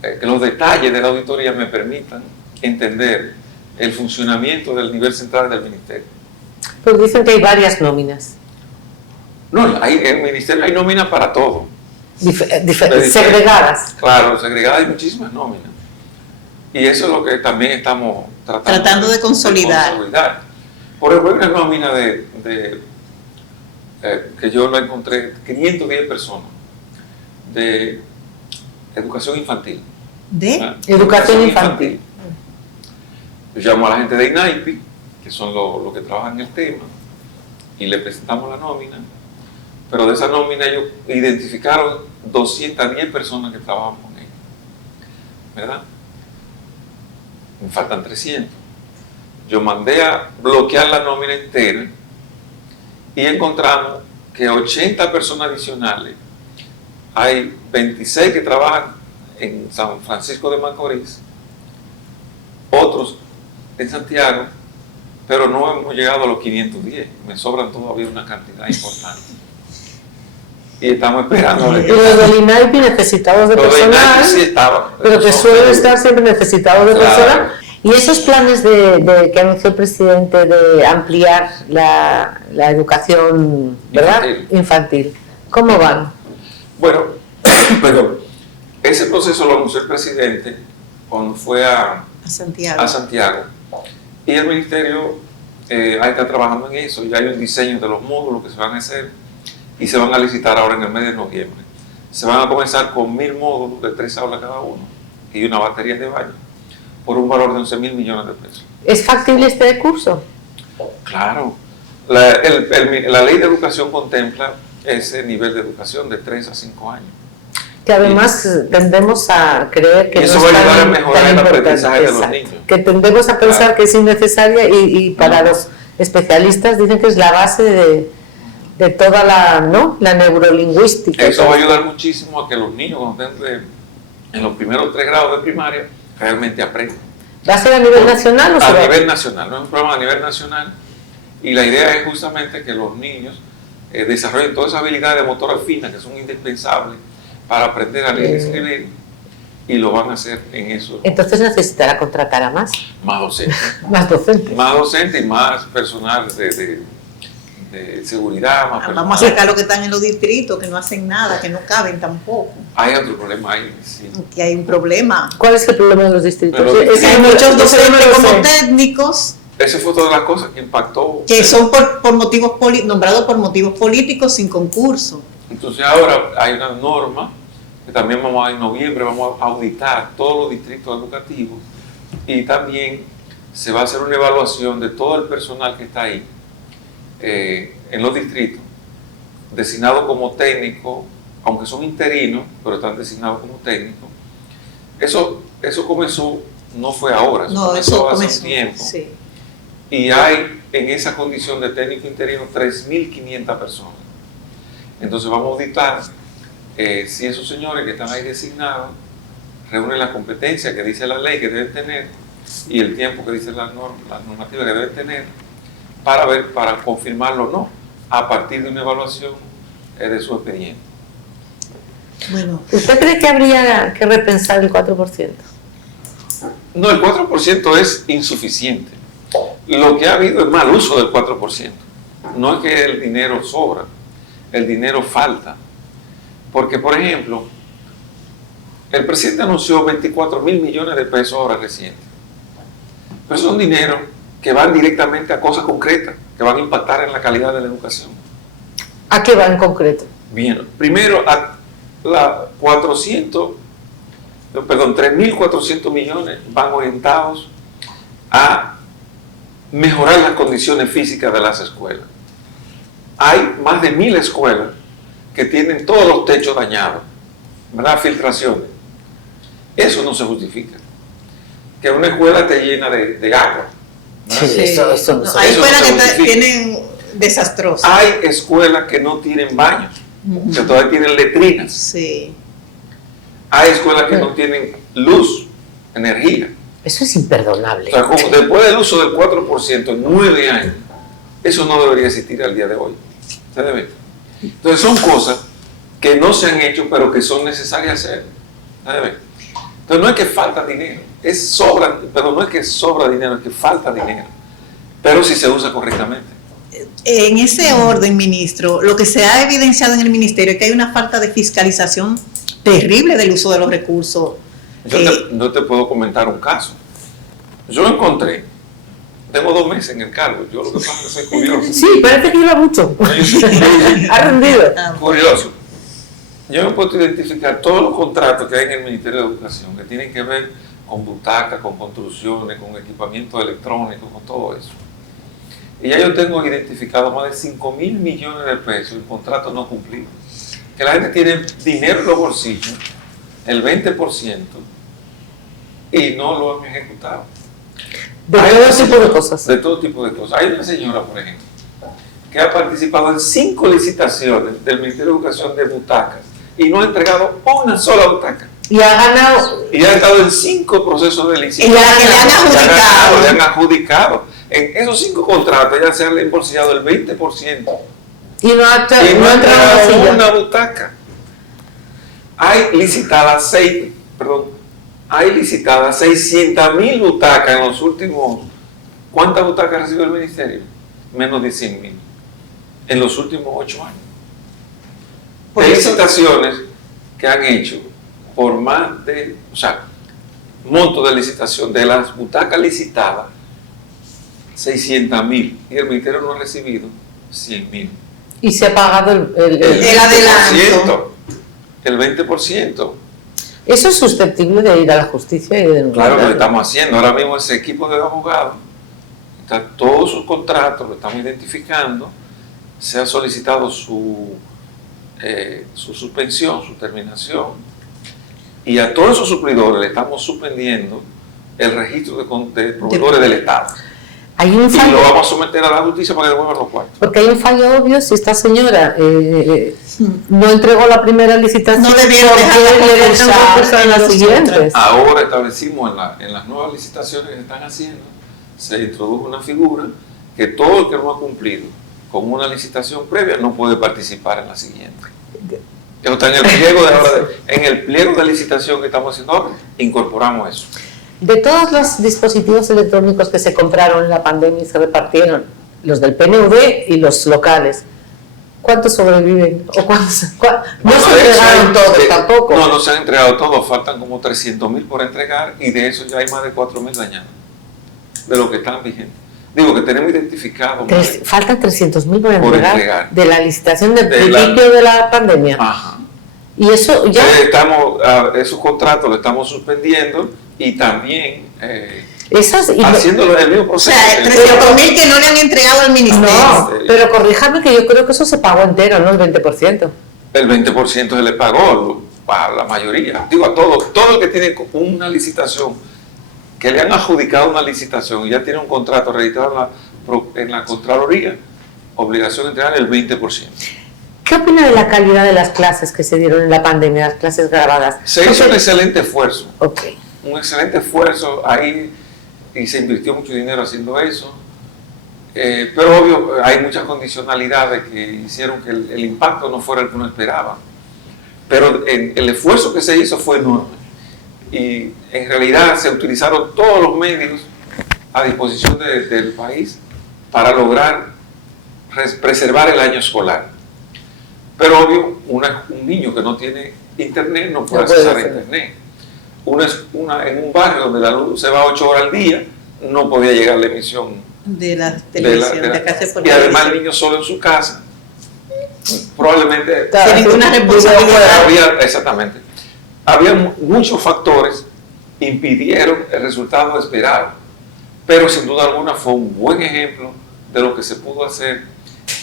que los detalles de la auditoría me permitan entender el funcionamiento del nivel central del ministerio. Pues dicen que hay varias nóminas. No, en el ministerio hay nóminas para todo. Segregadas. Claro, segregadas hay muchísimas nóminas. Y eso es lo que también estamos tratando de consolidar. Por ejemplo, hay una nómina que yo la encontré, 510 personas, de educación infantil. ¿De? Educación infantil. Yo llamo a la gente de INAIPI, que son los que trabajan en el tema, y le presentamos la nómina, pero de esa nómina ellos identificaron 210 personas que trabajan con ella, ¿verdad? Me faltan 300. Yo mandé a bloquear la nómina entera y encontramos que 80 personas adicionales, hay 26 que trabajan en San Francisco de Macorís, otros en Santiago, pero no hemos llegado a los 510, me sobran todavía una cantidad importante. Y estamos esperando. Los del INAIPI necesitados de personal, sí estaban, pero que suelen estar siempre necesitados de personal. Y esos planes que anunció el presidente de ampliar la educación, ¿verdad? Infantil, ¿cómo van? Bueno, perdón, ese proceso lo anunció el presidente cuando fue a Santiago. Y el ministerio está trabajando en eso. Ya hay un diseño de los módulos que se van a hacer y se van a licitar ahora en el mes de noviembre. Se van a comenzar con 1000 módulos de 3 aulas cada uno y una batería de baño por un valor de 11.000 millones de pesos. ¿Es factible este curso? Claro. La ley de educación contempla ese nivel de educación de 3 a 5 años. Que además tendemos a creer que eso no va es a ayudar a tan mejorar el aprendizaje de los exacto, niños. que tendemos a pensar que es innecesaria y para los especialistas dicen que es la base de toda la neurolingüística. Eso va a ayudar muchísimo a que los niños cuando estén en los primeros 3 grados de primaria realmente aprendan. ¿Va a ser a nivel nacional o a nivel nacional? No es un programa a nivel nacional y la idea es justamente que los niños desarrollen todas esas habilidades motoras finas que son indispensables para aprender a leer y escribir, y lo van a hacer en eso. Entonces necesitará contratar a más docentes. Más docentes. Más docentes y más personal de seguridad. Vamos a sacar los que están en los distritos, que no hacen nada, que no caben tampoco. Hay otro problema ahí, sí. Que hay un problema. ¿Cuál es el problema de los distritos? Hay muchos docentes como técnicos. Esa fue otra de las cosas que impactó. Que son por motivos nombrados por motivos políticos sin concurso. Entonces ahora hay una norma que también en noviembre vamos a auditar todos los distritos educativos y también se va a hacer una evaluación de todo el personal que está ahí en los distritos, designados como técnicos, aunque son interinos, pero están designados como técnicos. Eso comenzó, no fue ahora, eso comenzó hace un tiempo. Sí. Y hay en esa condición de técnico interino 3.500 personas. Entonces vamos a auditar si esos señores que están ahí designados reúnen la competencia que dice la ley que deben tener y el tiempo que dice la normativa que deben tener para confirmarlo o no, a partir de una evaluación de su expediente. Bueno, ¿usted cree que habría que repensar el 4%? No, el 4% es insuficiente. Lo que ha habido es mal uso del 4%. No es que el dinero sobra, el dinero falta. Porque, por ejemplo, el presidente anunció 24.000 millones de pesos ahora reciente. Pero son dinero que van directamente a cosas concretas, que van a impactar en la calidad de la educación. ¿A qué va en concreto? Bien, primero a la 3.400 millones van orientados a mejorar las condiciones físicas de las escuelas. Hay más de 1.000 escuelas que tienen todos los techos dañados, ¿verdad? Filtraciones. Eso no se justifica. Que una escuela esté llena de agua. Sí, eso no hay escuelas no que tienen desastrosas. Hay escuelas que no tienen baños, que todavía tienen letrinas. Sí. Hay escuelas que no tienen luz, energía. Eso es imperdonable. O sea, como después del uso del 4% en 9 años, eso no debería existir al día de hoy. ¿Ustedes ven? Entonces son cosas que no se han hecho, pero que son necesarias hacer. ¿Ustedes ven? Entonces no es que falta dinero, pero no es que sobra dinero, es que falta dinero. Pero si se usa correctamente. En ese orden, ministro, lo que se ha evidenciado en el ministerio es que hay una falta de fiscalización terrible del uso de los recursos. No te puedo comentar un caso. Yo encontré, tengo 2 meses en el cargo, yo lo que pasa es que soy curioso. Sí, parece que lleva mucho. Ha rendido. Curioso. Yo me he puesto a identificar todos los contratos que hay en el Ministerio de Educación que tienen que ver con butacas, con construcciones, con equipamiento electrónico, con todo eso. Y ya yo tengo identificado más de 5.000 millones de pesos en contratos no cumplidos. Que la gente tiene dinero en los bolsillos, el 20%, y no lo han ejecutado. De todo tipo de cosas. De todo tipo de cosas. Hay una señora, por ejemplo, que ha participado en 5 licitaciones del Ministerio de Educación de butacas y no ha entregado una sola butaca. Y ha ganado. Y ha estado en 5 procesos de licitación. Y la que le han adjudicado. Le han adjudicado. En esos 5 contratos ya se han embolsillado el 20%. Y no ha entregado entregado una butaca. Hay licitadas 600.000 butacas en los últimos. ¿Cuántas butacas recibió el ministerio? Menos de 100.000. En los últimos 8 años. Por Hay eso, licitaciones que han hecho por más de, monto de licitación de las butacas licitadas, 600.000, y el ministerio no ha recibido 100.000. y se ha pagado el adelanto. El 20%. Eso es susceptible de ir a la justicia y de denunciar. Claro, lo estamos haciendo. Ahora mismo ese equipo de abogados está todos sus contratos, lo estamos identificando, se ha solicitado su suspensión, su terminación, y a todos esos suplidores le estamos suspendiendo el registro de proveedores del Estado. Hay un Y fallo, lo vamos a someter a la justicia para que devuelvan los cuartos. porque hay un fallo obvio. Si esta señora no entregó la primera licitación, No debieron ¿por dejarla qué le dejan concursar concursar en las los siguientes? Ahora establecimos en las nuevas licitaciones que se están haciendo, se introdujo una figura que todo el que no ha cumplido con una licitación previa no puede participar en la siguiente. Eso está en el pliego en el pliego de licitación que estamos haciendo ahora, incorporamos eso. De todos los dispositivos electrónicos que se compraron en la pandemia y se repartieron, los del PNV y los locales, ¿cuántos sobreviven? ¿O cuántos? No se entregaron todos tampoco. No se han entregado todos, faltan como 300.000 por entregar, y de eso ya hay más de 4.000 dañados, de los que están vigentes. Digo que tenemos identificado. Faltan 300.000 por entregar entregar de la licitación del de principio de la pandemia. Ajá. Y eso ya. Esos contratos los estamos suspendiendo y también haciendo el mismo proceso. O sea, 300.000 que no le han entregado al ministerio. No, pero corríjame que yo creo que eso se pagó entero, no el 20%. El 20% se le pagó a la mayoría. Digo, a todo el que tiene una licitación, que le han adjudicado una licitación y ya tiene un contrato registrado en la Contraloría, obligación de entregar el 20%. ¿Qué opina de la calidad de las clases que se dieron en la pandemia, las clases grabadas? Se hizo un excelente esfuerzo. Okay. Un excelente esfuerzo ahí, y se invirtió mucho dinero haciendo eso. Pero obvio, hay muchas condicionalidades que hicieron que el impacto no fuera el que uno esperaba. Pero el esfuerzo que se hizo fue enorme. Y en realidad se utilizaron todos los medios a disposición del país para lograr preservar el año escolar. Pero obvio, un niño que no tiene internet no puede acceder a internet. En un barrio donde la luz se va 8 horas al día, no podía llegar la emisión de la televisión. Y además el niño solo en su casa, probablemente sin ninguna responsabilidad. Exactamente. Había muchos factores que impidieron el resultado esperado, pero sin duda alguna fue un buen ejemplo de lo que se pudo hacer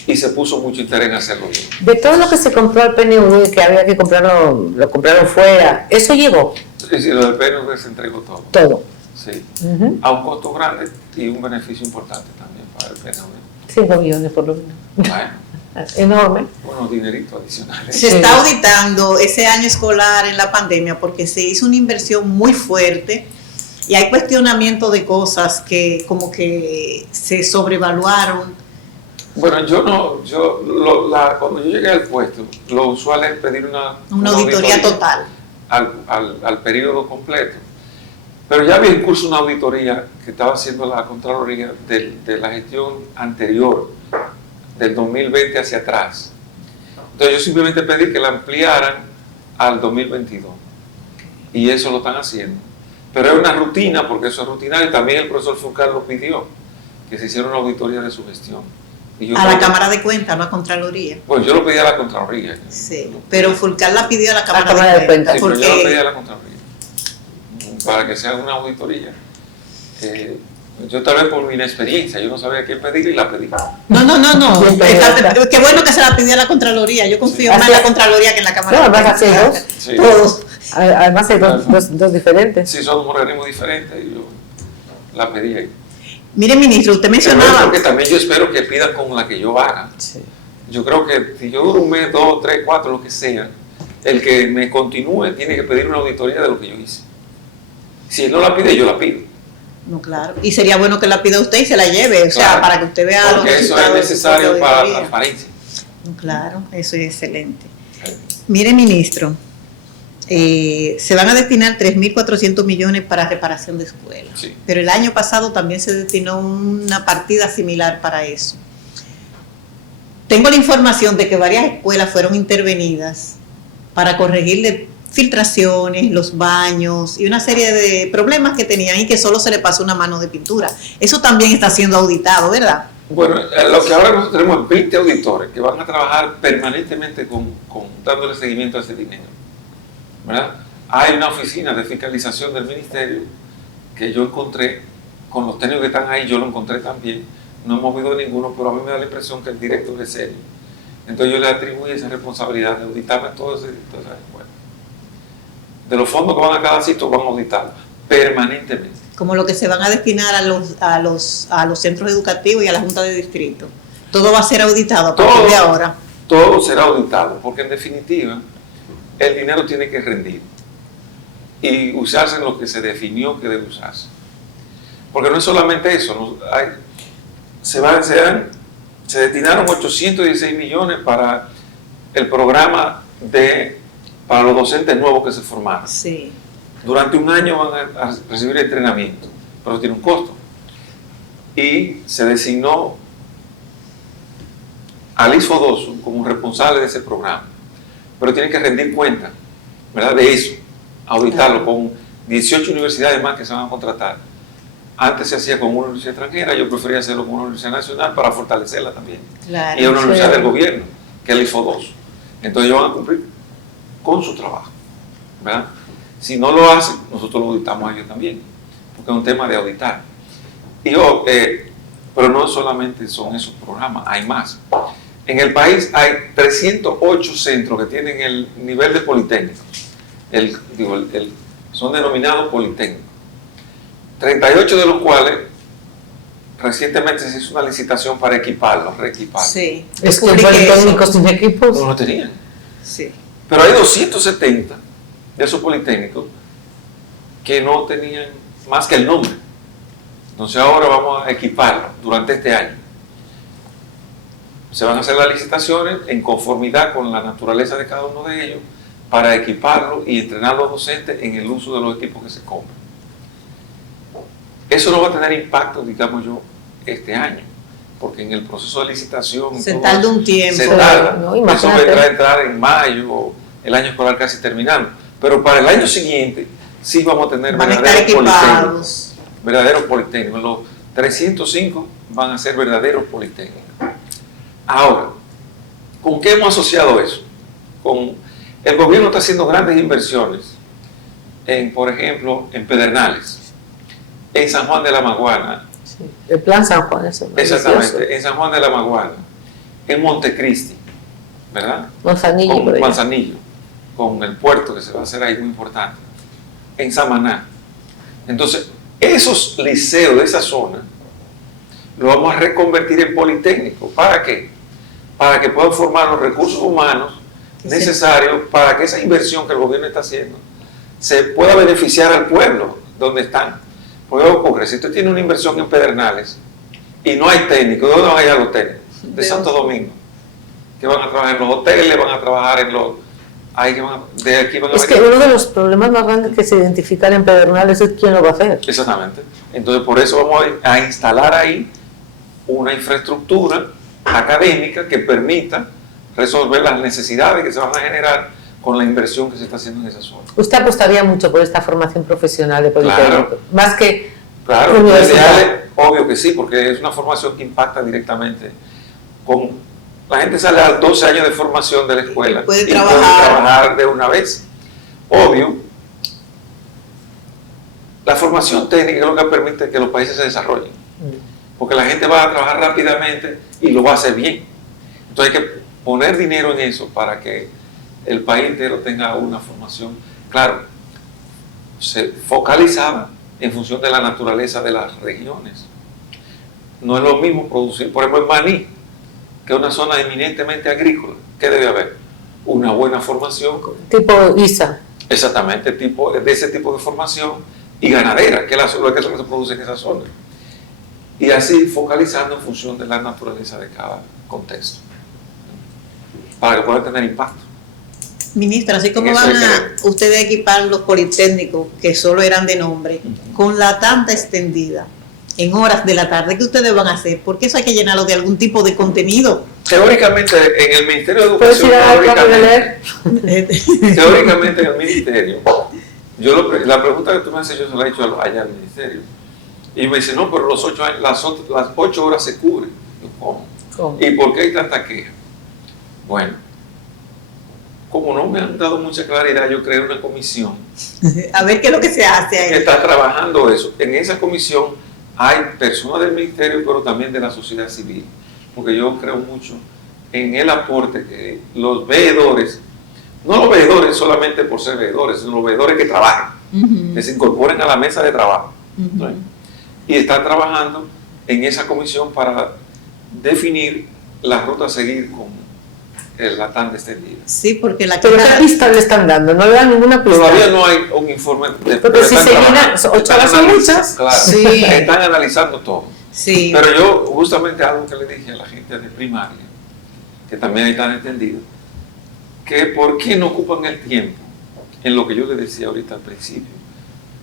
y se puso mucho interés en hacerlo bien. De todo lo que se compró al PNV, que había que comprarlo, lo compraron fuera, ¿eso llegó? Sí, lo del PNV se entregó todo. Todo. Sí, a un costo grande y un beneficio importante también para el PNV. 5 millones por lo menos. Bueno. Enorme. Unos dineritos adicionales. Se está auditando ese año escolar en la pandemia porque se hizo una inversión muy fuerte y hay cuestionamiento de cosas que como que se sobrevaluaron. Bueno, cuando yo llegué al puesto, lo usual es pedir una auditoría total al periodo completo. Pero ya había en curso una auditoría que estaba haciendo la Contraloría de la gestión anterior, del 2020 hacia atrás. Entonces yo simplemente pedí que la ampliaran al 2022. Y eso lo están haciendo. Pero es una rutina, porque eso es rutinario. También el profesor Fulcar lo pidió, que se hiciera una auditoría de su gestión. A la Cámara de Cuentas, no a Contraloría. Pues yo lo pedí a la Contraloría. Sí, pero Fulcar la pidió a la Cámara de Cuentas. Sí, pero yo lo pedí a la Contraloría, para que se haga una auditoría. Yo tal vez por mi inexperiencia, yo no sabía a quién pedir y la pedí. No. Qué bueno que se la pidió a la Contraloría. Yo confío más en la Contraloría que en la Cámara de Cuentas. Además hace todos. Además hay dos diferentes. Sí, son organismos diferentes y yo la pedí ahí. Mire, ministro, usted mencionaba... Porque también yo espero que pidan con la que yo haga. Sí. Yo creo que si yo duro un mes, 2, 3, 4, lo que sea, el que me continúe tiene que pedir una auditoría de lo que yo hice. Si él no la pide, yo la pido. No, claro. Y sería bueno que la pida usted y se la lleve, o sea, para que usted vea los resultados. Porque eso es necesario para la transparencia. Claro, eso es excelente. Mire, ministro, se van a destinar 3.400 millones para reparación de escuelas. Sí. Pero el año pasado también se destinó una partida similar para eso. Tengo la información de que varias escuelas fueron intervenidas para corregirle filtraciones, los baños y una serie de problemas que tenían y que solo se le pasó una mano de pintura. Eso también está siendo auditado, ¿verdad? Bueno, lo que ahora nosotros tenemos es 20 auditores que van a trabajar permanentemente dándole seguimiento a ese dinero, ¿verdad? Hay una oficina de fiscalización del ministerio que yo encontré, con los técnicos que están ahí, yo lo encontré también. No hemos movido ninguno, pero a mí me da la impresión que el director es serio. Entonces yo le atribuyo esa responsabilidad de auditarme todas esas escuelas. De los fondos que van a cada sitio van a auditar permanentemente. Como lo que se van a destinar a los centros educativos y a la Junta de Distrito. Todo va a ser auditado a partir de ahora. Todo será auditado, porque en definitiva el dinero tiene que rendir y usarse en lo que se definió que debe usarse. Porque no es solamente eso, se destinaron 816 millones para el programa para los docentes nuevos que se formaron. Sí. Durante un año van a recibir entrenamiento, pero tiene un costo. Y se designó a Liz Fodoso como responsable de ese programa, pero tiene que rendir cuenta, ¿verdad?, de eso, auditarlo con 18 universidades más que se van a contratar. Antes se hacía con una universidad extranjera, yo prefería hacerlo con una universidad nacional para fortalecerla también. Claro, y una universidad del gobierno, que es Liz Fodoso. Entonces ellos van a cumplir con su trabajo, ¿verdad? Si no lo hacen, nosotros lo auditamos a ellos también, porque es un tema de auditar. Pero no solamente son esos programas, hay más. En el país hay 308 centros que tienen el nivel de politécnico, son denominados politécnicos. 38 de los cuales recientemente se hizo una licitación para equiparlos, reequiparlos. Sí. Es que politécnicos sin equipos no lo tenían. Sí. Pero hay 270 de esos politécnicos que no tenían más que el nombre. Entonces ahora vamos a equiparlos durante este año. Se van a hacer las licitaciones en conformidad con la naturaleza de cada uno de ellos para equiparlos y entrenar a los docentes en el uso de los equipos que se compran. Eso no va a tener impacto, digamos yo, este año. porque en el proceso de licitación se tarda un tiempo. Se tarda. No, Eso vendrá a entrar en mayo, el año escolar casi terminando. Pero para el año siguiente sí vamos a tener verdaderos politécnicos. Los 305 van a ser verdaderos politécnicos. Ahora, ¿con qué hemos asociado eso? El gobierno está haciendo grandes inversiones por ejemplo, en Pedernales, en San Juan de la Maguana. Sí, el plan San Juan, eso. Exactamente, en San Juan de la Maguana, en Montecristi, ¿verdad? Manzanillo. Con el puerto que se va a hacer ahí muy importante, en Samaná. Entonces, esos liceos de esa zona los vamos a reconvertir en politécnicos. ¿Para qué? Para que puedan formar los recursos humanos necesarios para que esa inversión que el gobierno está haciendo se pueda beneficiar al pueblo donde están. Porque ocurre, si usted tiene una inversión en Pedernales y no hay técnicos, ¿de dónde van a ir los técnicos? De Santo Domingo, que van a trabajar en los hoteles, van a trabajar en los... de aquí van a es que uno de los problemas más grandes que se identifican en Pedernales es quién lo va a hacer. Exactamente. Entonces, por eso vamos a instalar ahí una infraestructura académica que permita resolver las necesidades que se van a generar con la inversión que se está haciendo en esa zona. Usted apostaría mucho por esta formación profesional de politécnico, claro, más que claro, universidad. Obvio que sí, porque es una formación que impacta directamente con... La gente sale a 12 años de formación de la escuela puede y puede trabajar de una vez. Obvio, la formación técnica es lo que permite que los países se desarrollen, porque la gente va a trabajar rápidamente y lo va a hacer bien. Entonces hay que poner dinero en eso para que el país entero tenga una formación, claro, focalizada en función de la naturaleza de las regiones. No es lo mismo producir, por ejemplo, en Maní, que es una zona eminentemente agrícola. ¿Qué debe haber? Una buena formación. Tipo ISA. Exactamente, de ese tipo de formación, y ganadera, que es lo que se produce en esa zona. Y así focalizando en función de la naturaleza de cada contexto, para que pueda tener impacto. Ministra, así como van a ustedes equipar los politécnicos, que solo eran de nombre, con la tanda extendida, en horas de la tarde, ¿qué ustedes van a hacer? Porque eso hay que llenarlo de algún tipo de contenido. Teóricamente, en el Ministerio de Educación, teóricamente en el Ministerio, la pregunta que tú me haces, yo se la he hecho allá al Ministerio, y me dice, no, pero las 8 horas se cubren. ¿Cómo? ¿Y por qué hay tanta queja? Bueno, como no me han dado mucha claridad, yo creé una comisión. A ver qué es lo que se hace ahí. Que está trabajando eso. En esa comisión hay personas del Ministerio, pero también de la sociedad civil. Porque yo creo mucho en el aporte que los veedores, no los veedores solamente por ser veedores, sino los veedores que trabajan, que se incorporen a la mesa de trabajo. ¿No? Y están trabajando en esa comisión para definir la ruta a seguir con la tanda extendida. Sí, porque Pero ¿qué pista le están dando? No le dan ninguna pista. Todavía no hay un informe. Pero si se llenan, 8 horas son muchas. Claro, sí. Están analizando todo. Sí. Pero yo, justamente algo que le dije a la gente de primaria, que también están entendidos, que por qué no ocupan el tiempo en lo que yo le decía ahorita al principio,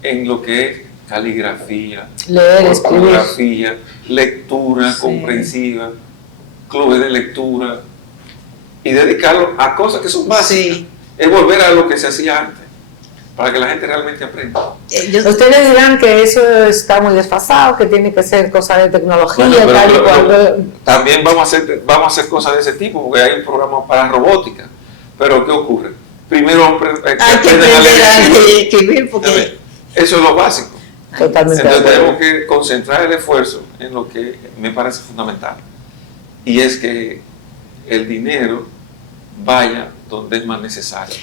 en lo que es caligrafía, leer, ortografía, lectura comprensiva, clubes de lectura, y dedicarlo a cosas que son básicas. Sí. Es volver a lo que se hacía antes, para que la gente realmente aprenda. Ustedes dirán que eso está muy desfasado, que tiene que ser cosa de tecnología, bueno, tal y cual. También vamos a hacer cosas de ese tipo, porque hay un programa para robótica. Pero ¿qué ocurre? Primero hay que aprender a escribir, porque eso es lo básico. Totalmente. Entonces tenemos que concentrar el esfuerzo en lo que me parece fundamental, y es que el dinero vaya donde es más necesario.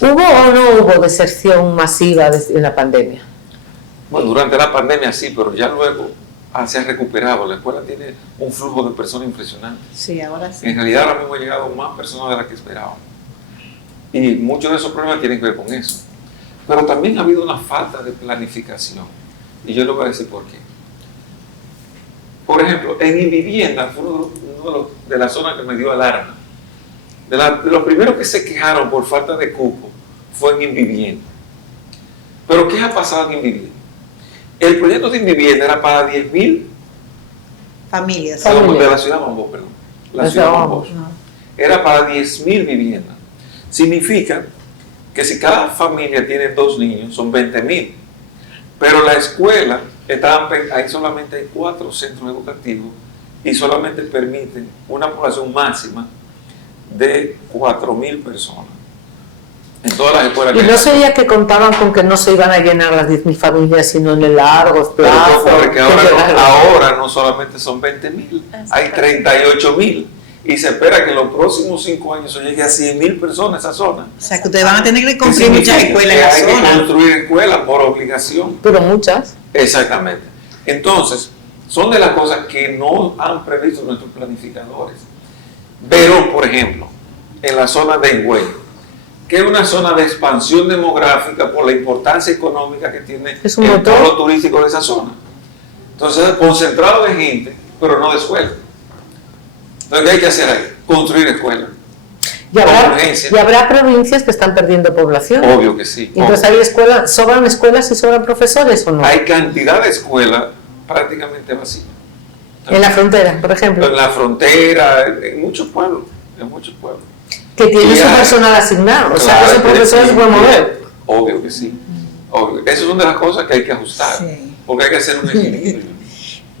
¿Hubo o no hubo deserción masiva en la pandemia? Bueno, durante la pandemia sí, pero ya luego se ha recuperado. La escuela tiene un flujo de personas impresionante. Sí, ahora sí. En realidad ahora mismo han llegado más personas de las que esperábamos. Y muchos de esos problemas tienen que ver con eso. Pero también ha habido una falta de planificación. Y yo le voy a decir por qué. Por ejemplo, en Invivienda, fue uno de las zonas que me dio alarma. De los primeros que se quejaron por falta de cupo fue en Invivienda. Pero ¿qué ha pasado en Invivienda? El proyecto de Invivienda era para 10.000 familias. De la ciudad de Bambó, perdón. La ciudad de Bambó. Era para 10.000 viviendas. Significa que si cada familia tiene 2 niños, son 20.000. Pero la escuela, ahí solamente hay 4 centros educativos y solamente permiten una población máxima de 4.000 personas. En todas las escuelas. ¿Y no sería que contaban con que no se iban a llenar las 10.000 familias, sino en el largo plazo? Pero porque ahora no solamente son 20.000, hay 38.000. Y se espera que en los próximos 5 años se llegue a 100.000 personas a esa zona. O sea, que ustedes van a tener que construir muchas escuelas en la zona. Hay que construir escuelas por obligación. Pero muchas. Exactamente. Entonces, son de las cosas que no han previsto nuestros planificadores. Verón, por ejemplo, en la zona de Higüey, que es una zona de expansión demográfica por la importancia económica que tiene el polo turístico de esa zona. Entonces, concentrado de gente, pero no de escuela. Entonces, ¿qué hay que hacer ahí? Construir escuelas. Y habrá provincias que están perdiendo población. Obvio que sí. Entonces, ¿hay escuelas, sobran escuelas y sobran profesores o no? Hay cantidad de escuelas prácticamente vacías. En la frontera, por ejemplo. En la frontera, en muchos pueblos. Que tiene su personal asignado, o sea, que esos profesores se pueden mover. Obvio que sí. Obvio. Esas son de las cosas que hay que ajustar, porque hay que hacer un equilibrio,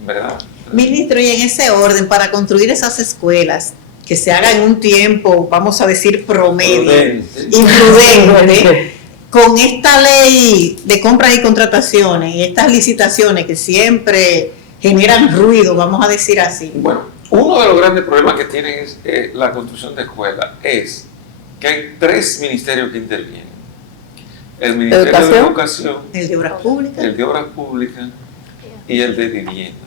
¿verdad? Ministro, y en ese orden, para construir esas escuelas, que se haga en un tiempo, vamos a decir, promedio, imprudente, con esta ley de compras y contrataciones y estas licitaciones que siempre generan ruido, vamos a decir así. Bueno, uno de los grandes problemas que tiene la construcción de escuelas es que hay 3 ministerios que intervienen. El Ministerio de Educación, el de Obras Públicas, y el de Vivienda.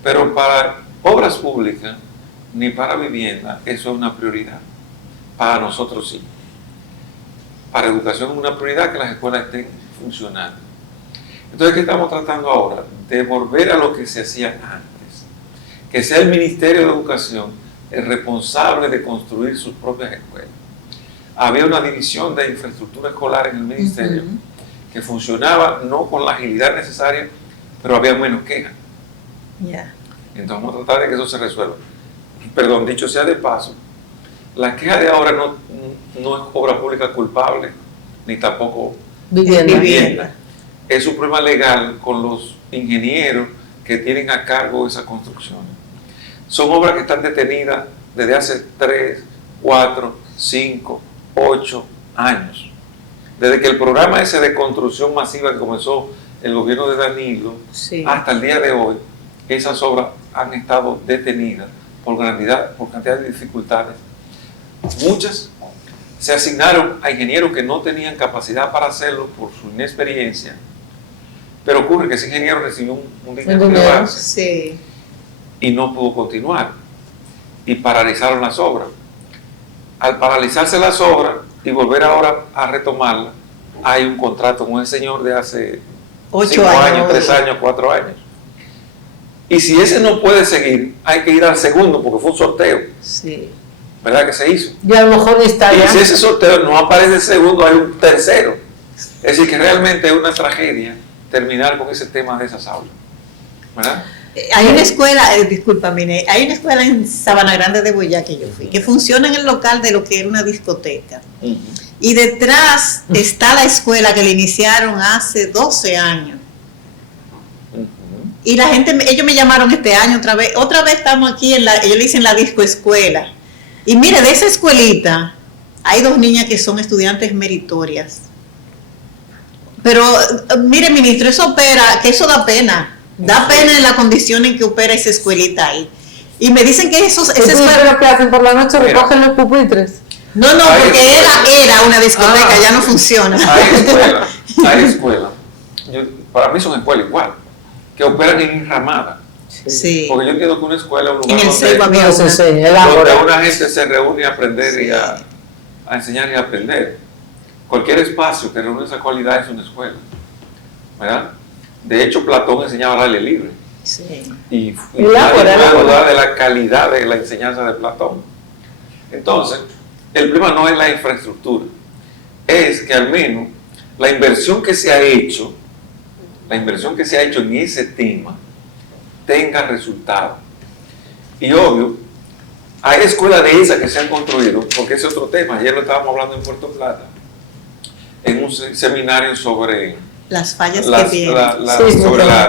Pero para obras públicas ni para vivienda eso es una prioridad. Para nosotros sí. Para educación es una prioridad que las escuelas estén funcionando. Entonces, ¿qué estamos tratando ahora? De volver a lo que se hacía antes. Que sea el Ministerio de Educación el responsable de construir sus propias escuelas. Había una división de infraestructura escolar en el ministerio que funcionaba no con la agilidad necesaria, pero había menos quejas. Entonces vamos a tratar de que eso se resuelva. Perdón, dicho sea de paso, la queja de ahora no es obra pública culpable, ni tampoco vivienda. Es un problema legal con los ingenieros que tienen a cargo esa construcción. Son obras que están detenidas desde hace 3, 4, 5, 8 años. Desde que el programa ese de construcción masiva que comenzó el gobierno de Danilo hasta el día de hoy, esas obras han estado detenidas por cantidad de dificultades. Muchas se asignaron a ingenieros que no tenían capacidad para hacerlo por su inexperiencia, pero ocurre que ese ingeniero recibió un dinero de avance y no pudo continuar y paralizaron las obras. Al paralizarse las obras y volver ahora a retomarlas, hay un contrato con ese señor de hace 5 años, 3 años, 4 años. Y si ese no puede seguir, hay que ir al segundo porque fue un sorteo. ¿Verdad que se hizo? Y a lo mejor está ya. Y si ese sorteo no aparece el segundo, hay un tercero. Es decir, que realmente es una tragedia terminar con ese tema de esas aulas. ¿Verdad? Hay una escuela, discúlpame, hay una escuela en Sabana Grande de Boyá que yo fui, que funciona en el local de lo que era una discoteca. Y detrás está la escuela que le iniciaron hace 12 años. Y la gente, ellos me llamaron este año otra vez estamos aquí ellos le dicen la disco escuela. Y mire, de esa escuelita hay 2 niñas que son estudiantes meritorias. Pero mire, ministro, eso da pena. Da pena en la condición en que opera esa escuelita ahí. Y me dicen que esa escuela... ¿Lo que hacen por la noche? ¿Recogen los pupitres? No, porque era una discoteca, ya no funciona. Hay escuelas. Para mí son escuelas igual, que operan en enramada. Porque yo entiendo que una escuela es un lugar donde una gente se reúne a aprender y a enseñar y a aprender. Cualquier espacio que reúne esa cualidad es una escuela, ¿verdad? De hecho, Platón enseñaba al aire libre. Y nadie puede dudar de la calidad de la enseñanza de Platón. Entonces, el problema no es la infraestructura, es que al menos la inversión que se ha hecho en ese tema tenga resultado. Y obvio, hay escuelas de esas que se han construido, porque ese es otro tema. Ayer lo estábamos hablando en Puerto Plata, en un seminario sobre las fallas que tienen.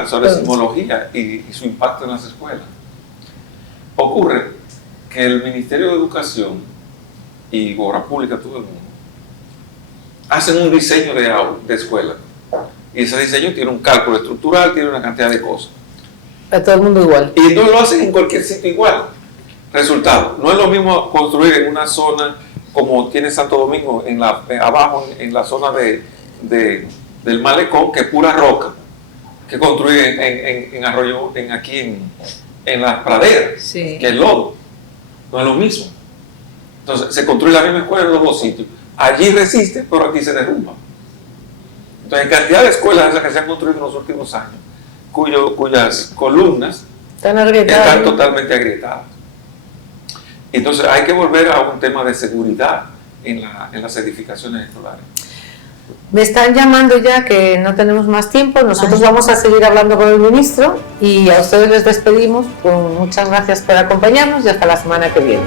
Sobre sismología y su impacto en las escuelas. Ocurre que el Ministerio de Educación y Obras Públicas, todo el mundo, hacen un diseño de escuela. Y ese diseño tiene un cálculo estructural, tiene una cantidad de cosas. A todo el mundo igual. Y entonces lo hacen en cualquier sitio igual. Resultado, no es lo mismo construir en una zona como tiene Santo Domingo, abajo en la zona del malecón, que es pura roca, que construir en Arroyo, aquí en las praderas, sí, que es lodo. No es lo mismo. Entonces se construye la misma escuela en los dos sitios. Allí resiste, pero aquí se derrumba. Entonces hay cantidad de escuelas esas que se han construido en los últimos años, cuyas columnas están totalmente agrietadas. Entonces hay que volver a un tema de seguridad en las edificaciones escolares. Me están llamando ya que no tenemos más tiempo. Nosotros vamos a seguir hablando con el ministro y a ustedes les despedimos. Muchas gracias por acompañarnos y hasta la semana que viene.